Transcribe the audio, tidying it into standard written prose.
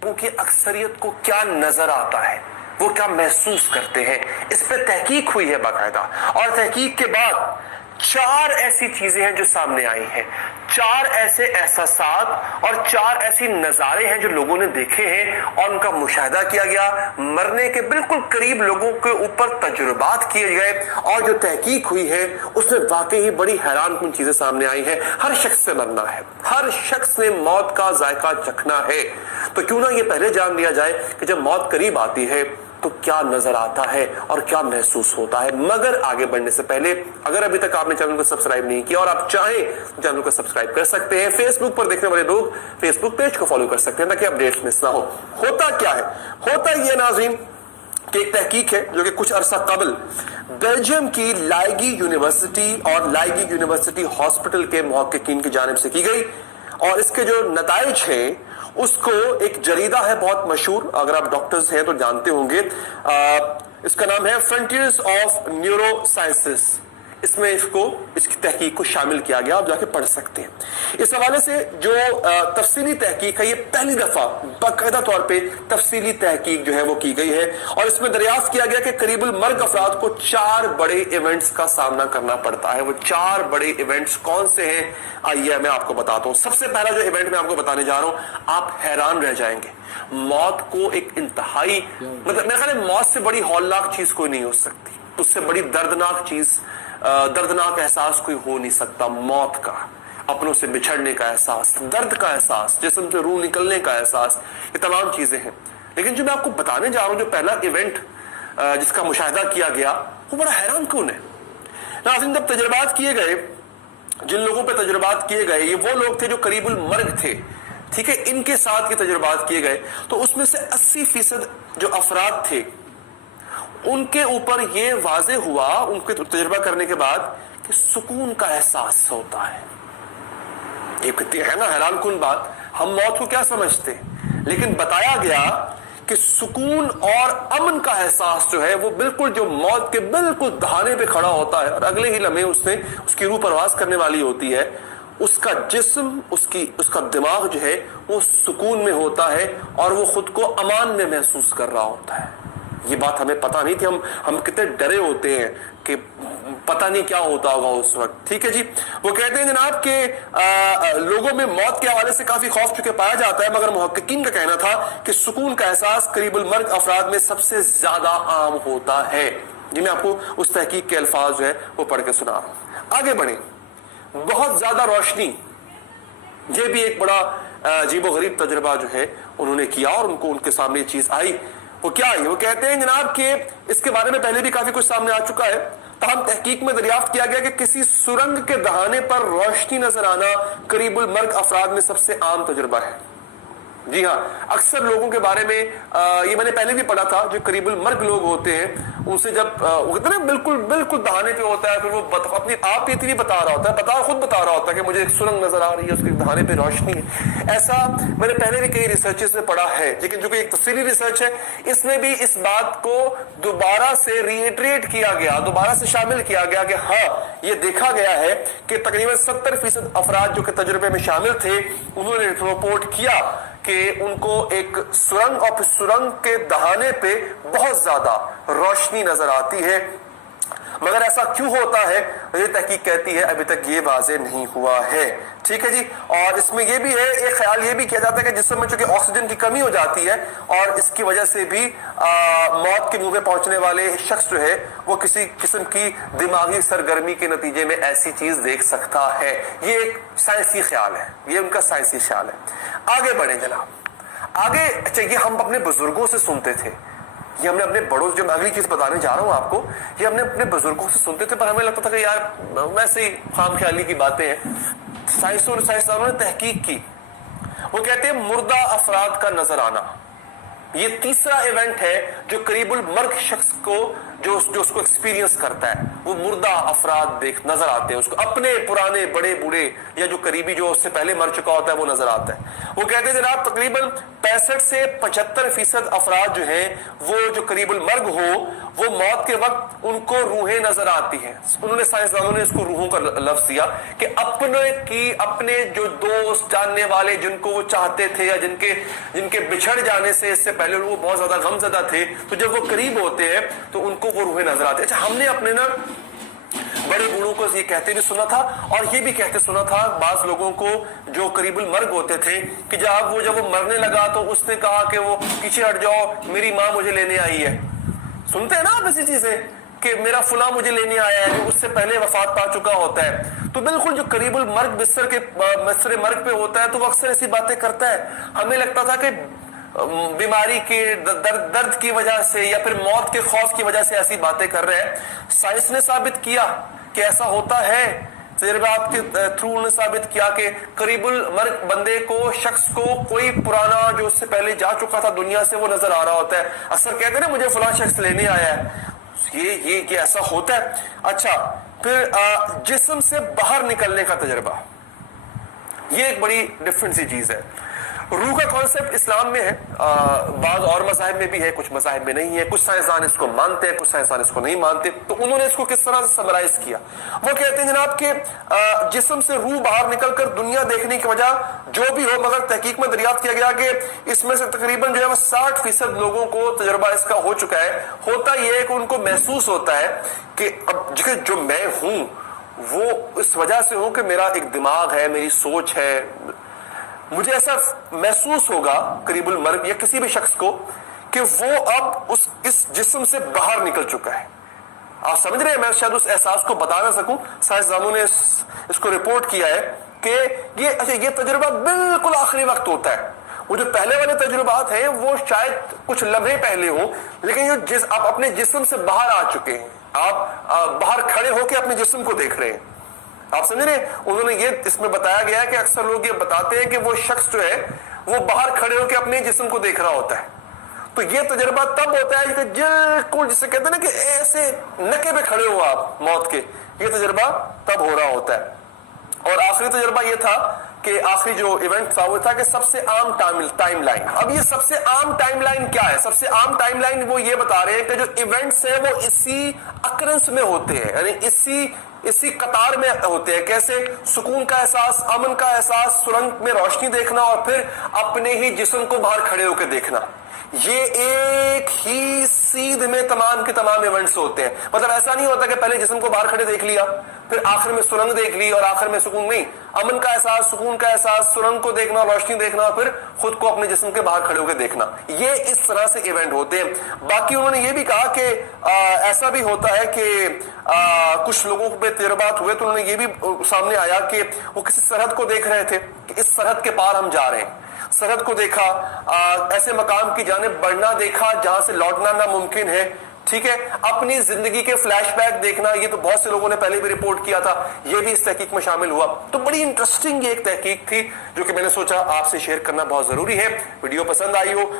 लोगों की अक्सरियत को क्या नजर आता है, वो क्या महसूस करते हैं, इस पे तहकीक हुई है बाकायदा। और तहकीक के बाद 4 ऐसी चीजें हैं जो सामने आई हैं, 4 ऐसे एहसासात और 4 ऐसी नजारे हैं जो लोगों ने देखे हैं और उनका मुशाहिदा किया गया। मरने के बिल्कुल करीब लोगों के ऊपर तजुर्बात किए गए और जो तहकीक हुई है उसमें वाकई ही बड़ी हैरानकुन चीजें सामने आई हैं। हर शख्स से मरना है, हर शख्स ने मौत का जायका चखना है, तो क्यों ना ये पहले जान लिया जाए कि जब मौत करीब आती है तो क्या नजर आता है और क्या महसूस होता है। मगर आगे बढ़ने से पहले अगर अभी तक आपने चैनल को सब्सक्राइब नहीं किया और आप चाहें चैनल को सब्सक्राइब कर सकते हैं। फेसबुक पर देखने वाले लोग फेसबुक पेज को फॉलो कर सकते हैं ताकि अपडेट्स मिस ना हो। होता क्या है, होता ये नाज़रीन कि एक तहकीक है जो कि कुछ अरसा कबल बेल्जियम की लाइगी यूनिवर्सिटी और लाइगी यूनिवर्सिटी हॉस्पिटल के मुहक्किकीन की जानिब से की गई और इसके जो नताइज हैं उसको एक जरीदा है बहुत मशहूर, अगर आप डॉक्टर्स हैं तो जानते होंगे, इसका नाम है फ्रंटियर्स ऑफ न्यूरो साइंसेस। इसमें इसकी तहकीक को शामिल किया गया, आप जाके पढ़ सकते हैं। इस हवाले से जो तफसीली तहकीक है ये पहली दफा बाकायदा तौर पे तफसीली तहकीक जो है वो की गई है और इसमें दरियाफ्त किया गया कि करीबुल मर्ग अफराद को 4 बड़े इवेंट्स का सामना करना पड़ता है। वो 4 बड़े इवेंट्स कौन से हैं आइए मैं आपको बताता हूं। सबसे पहला जो इवेंट मैं आपको बताने जा रहा हूं, आप हैरान रह जाएंगे। मौत को एक इंतहाई मतलब मेरे ख्याल में मौत से बड़ी हौलनाक चीज कोई नहीं हो सकती, उससे बड़ी दर्दनाक चीज, दर्दनाक एहसास कोई हो नहीं सकता। मौत का, अपनों से बिछड़ने का एहसास, दर्द का एहसास, जिस्म से रूह निकलने का एहसास, ये तमाम चीजें हैं। लेकिन जो मैं आपको बताने जा रहा हूं, जो पहला इवेंट जिसका मुशाहिदा किया गया वो बड़ा हैरान कौन है। नाज़रीन, जब तजुर्बात किए गए, जिन लोगों पे तजुर्बात किए गए ये वो लोग थे जो करीबुल मर्ग थे, ठीक है, इनके साथ ये तजुर्बात किए गए तो उसमें से 80% जो अफराद थे उनके ऊपर ये वाजे हुआ उनके तजुर्बा करने के बाद कि सुकून का एहसास होता है। ये कितनी है ना हैरानकुन बात। हम मौत को क्या समझते हैं, लेकिन बताया गया कि सुकून और अमन का एहसास जो है वो बिल्कुल जो मौत के बिल्कुल दहाने पे खड़ा होता है और अगले ही लम्हे उसकी रूह परवास करने वाली होती है, उसका जिस्म, उसका दिमाग जो है वो सुकून में होता है और वो खुद को अमान में महसूस कर रहा होता है। ये बात हमें पता नहीं थी, हम कितने डरे होते हैं कि पता नहीं क्या होता होगा उस वक्त। ठीक है जी, वो कहते हैं जनाब कि लोगों में मौत के हवाले से काफी खौफ चुके पाया जाता है, मगर मुहक्किकीन का कहना था कि सुकून का एहसास करीबुल मर्ग अफराद में सबसे ज्यादा आम होता है। जी मैं आपको उस तहकीक के अल्फाज जो है वो पढ़ के सुना रहा हूं। आगे बढ़े। बहुत ज्यादा रोशनी, ये भी एक बड़ा अजीबो गरीब तजुर्बा जो है उन्होंने किया और उनके सामने चीज आई। वो क्या है, वो कहते हैं जनाब कि इसके बारे में पहले भी काफी कुछ सामने आ चुका है, तमाम तहकीक में दरियाफ्त किया गया कि किसी सुरंग के दहाने पर रोशनी नजर आना करीबुल मर्ग अफराद में सबसे आम तजुर्बा है। जी हाँ, अक्सर लोगों के बारे में ये मैंने पहले भी पढ़ा था, जो करीबुल मर्ग लोग होते हैं उनसे जब वो कहते हैं बिल्कुल बिल्कुल दहाने पे होता है, फिर वो अपनी आप बीती भी बता रहा होता है, खुद बता रहा होता है कि मुझे एक सुरंग नजर आ रही है, उसके दहाने पे रोशनी है। ऐसा मैंने पहले भी कई रिसर्चेस में पढ़ा है, लेकिन जो कि एक तफसीली रिसर्च है इसमें भी इस बात को दोबारा से रीइटरेट किया गया, दोबारा से शामिल किया गया कि हाँ ये देखा गया है कि तकरीबन 70% अफराद जो कि तजुर्बे में शामिल थे उन्होंने रिपोर्ट किया कि उनको एक सुरंग और सुरंग के दहाने पे बहुत ज्यादा रोशनी नजर आती है। मगर ऐसा क्यों होता है ये तहकीक कहती है अभी तक ये वाज़े नहीं हुआ है। ठीक है जी, और इसमें ये भी है, एक ख्याल ये भी किया जाता है कि जिस्म में चूंकि ऑक्सीजन की कमी हो जाती है और इसकी वजह से भी मौत के मुंह में पहुंचने वाले शख्स जो है वो किसी किस्म की दिमागी सरगर्मी के नतीजे में ऐसी चीज देख सकता है। ये एक साइंसी ख्याल है, ये उनका साइंसी ख्याल है। आगे बढ़े जनाब, आगे चाहिए हम अपने बुजुर्गों से सुनते थे, ये हमने अपने बड़ों, जो मैं अगली चीज बताने जा रहा हूं आपको, ये हमने अपने बुजुर्गों से सुनते थे पर हमें लगता था कि यार वैसे ही खाम ख्याली की बातें हैं। साइंसदानों ने तहकीक की, वो कहते हैं मुर्दा अफराद का नजर आना, ये तीसरा इवेंट है जो करीबुल मर्ग शख्स को जो उसको एक्सपीरियंस करता है, वो मुर्दा अफराद नजर आते हैं उसको, अपने पुराने बड़े बूढ़े या जो करीबी जो उससे पहले मर चुका होता है वो नजर आता है। वो कहते हैं जनाब तकरीबन 65 से 75% अफराद जो हैं वो जो करीबुल मर्ग हो वो मौत के वक्त उनको रूहें नजर आती हैं। उन्होंने साइंसदानों ने इसको रूहों का लफ्ज दिया कि अपने जो दोस्त जानने वाले जिनको वो चाहते थे या जिनके बिछड़ जाने से इससे पहले वो बहुत ज्यादा गमज़दा थे, तो जब वो करीब होते हैं तो उनको वो रूहें नजर आती है। अच्छा, हमने अपने ना बड़े बूढ़ों को ये कहते भी सुना था और ये भी कहते सुना था बाज लोगों को जो करीबुल मर्ग होते थे कि जब वो मरने लगा तो उसने कहा कि वो पीछे हट जाओ, मेरी माँ मुझे लेने आई है। सुनते हैं ना आप ऐसी चीजें कि मेरा फुला मुझे लेने आया है, जो उससे पहले वफात पा चुका होता है। तो बिल्कुल जो करीबुल मर्ग बिस्तर मर्ग पे होता है तो वो अक्सर ऐसी बातें करता है। हमें लगता था कि बीमारी के दर्द की वजह से या फिर मौत के खौफ की वजह से ऐसी बातें कर रहे हैं। साइंस ने साबित किया कि ऐसा होता है, तजर्बात के थ्रू उन्होंने साबित किया कि करीबुल मर्ग बंदे को, शख्स को कोई पुराना जो उससे पहले जा चुका था दुनिया से वो नजर आ रहा होता है। अक्सर कहते हैं ना मुझे फलां शख्स लेने आया है, ये ऐसा होता है। अच्छा, फिर जिस्म से बाहर निकलने का तजर्बा, ये एक बड़ी डिफरेंट सी चीज है। रूह का कॉन्सेप्ट इस्लाम में है, बाद और मज़ाहिब में भी है, कुछ मज़ाहिब में नहीं है। कुछ साइंसदान इसको मानते हैं, कुछ साइंसदान इसको नहीं मानते। तो उन्होंने इसको किस तरह से समराइज किया, वो कहते हैं जनाब के जिस्म से रूह बाहर निकलकर दुनिया देखने की वजह जो भी हो, मगर तहकीक में दरियाफ्त किया गया कि इसमें से तकरीबन जो है 60% लोगों को तजर्बा इसका हो चुका है। होता यह है कि उनको महसूस होता है कि अब जो मैं हूं वो इस वजह से हूं कि मेरा एक दिमाग है, मेरी सोच है। मुझे ऐसा महसूस होगा करीबुल मर्ग या किसी भी शख्स को कि वो अब इस जिस्म से बाहर निकल चुका है। आप समझ रहे हैं, मैं शायद उस एहसास को बता ना सकूं। साइंसदानों ने इसको रिपोर्ट किया है कि ये तजुर्बा बिल्कुल आखिरी वक्त होता है। वो जो पहले वाले तजुर्बात हैं वो शायद कुछ लम्हे पहले हो, लेकिन आप अपने जिस्म से बाहर आ चुके हैं, आप बाहर खड़े होकर अपने जिस्म को देख रहे हैं। आप समझ रहे हैं, उन्होंने ये इसमें बताया गया है कि अक्सर लोग ये बताते हैं कि वो शख्स जो है वो बाहर खड़े होकर अपने जिस्म को देख रहा होता है। तो ये तजर्बा तब होता है कि बिल्कुल जिसे कहते हैं ना कि ऐसे नके पे खड़े हो आप मौत के, ये तजर्बा तब हो रहा होता है। और आखिरी तजर्बा ये था कि आखिरी जो इवेंट था वो था कि सबसे आम टाइमलाइन। अब ये सबसे आम टाइमलाइन क्या है? सबसे आम टाइमलाइन वो ये बता रहे हैं कि जो इवेंट्स है वो इसी अकरेंस में होते हैं, यानी इसी कतार में होते हैं। कैसे? सुकून का एहसास, अमन का एहसास, सुरंग में रोशनी देखना और फिर अपने ही जिस्म को बाहर खड़े होकर देखना। ये एक ही सीध में तमाम के तमाम इवेंट्स होते हैं। मतलब ऐसा नहीं होता कि पहले जिस्म को बाहर खड़े देख लिया, फिर आखिर में सुरंग देख ली और आखिर में सुकून। नहीं, अमन का एहसास, सुकून का एहसास, सुरंग को देखना, रोशनी देखना, फिर खुद को अपने जिस्म के बाहर खड़े होकर देखना। ये इस तरह से इवेंट होते हैं। बाकी उन्होंने ये भी कहा कि ऐसा भी होता है कि कुछ लोगों पे तजर्बात हुए तो उन्होंने ये भी सामने आया कि वो किसी सरहद को देख रहे थे कि इस सरहद के पार हम जा रहे हैं। सरहद को देखा, ऐसे मकाम की जानिब बढ़ना देखा जहां से लौटना नामुमकिन है। ठीक है, अपनी जिंदगी के फ्लैशबैक देखना, ये तो बहुत से लोगों ने पहले भी रिपोर्ट किया था, ये भी इस तहकीक में शामिल हुआ। तो बड़ी इंटरेस्टिंग ये एक तहकीक थी जो कि मैंने सोचा आपसे शेयर करना बहुत जरूरी है। वीडियो पसंद आई हो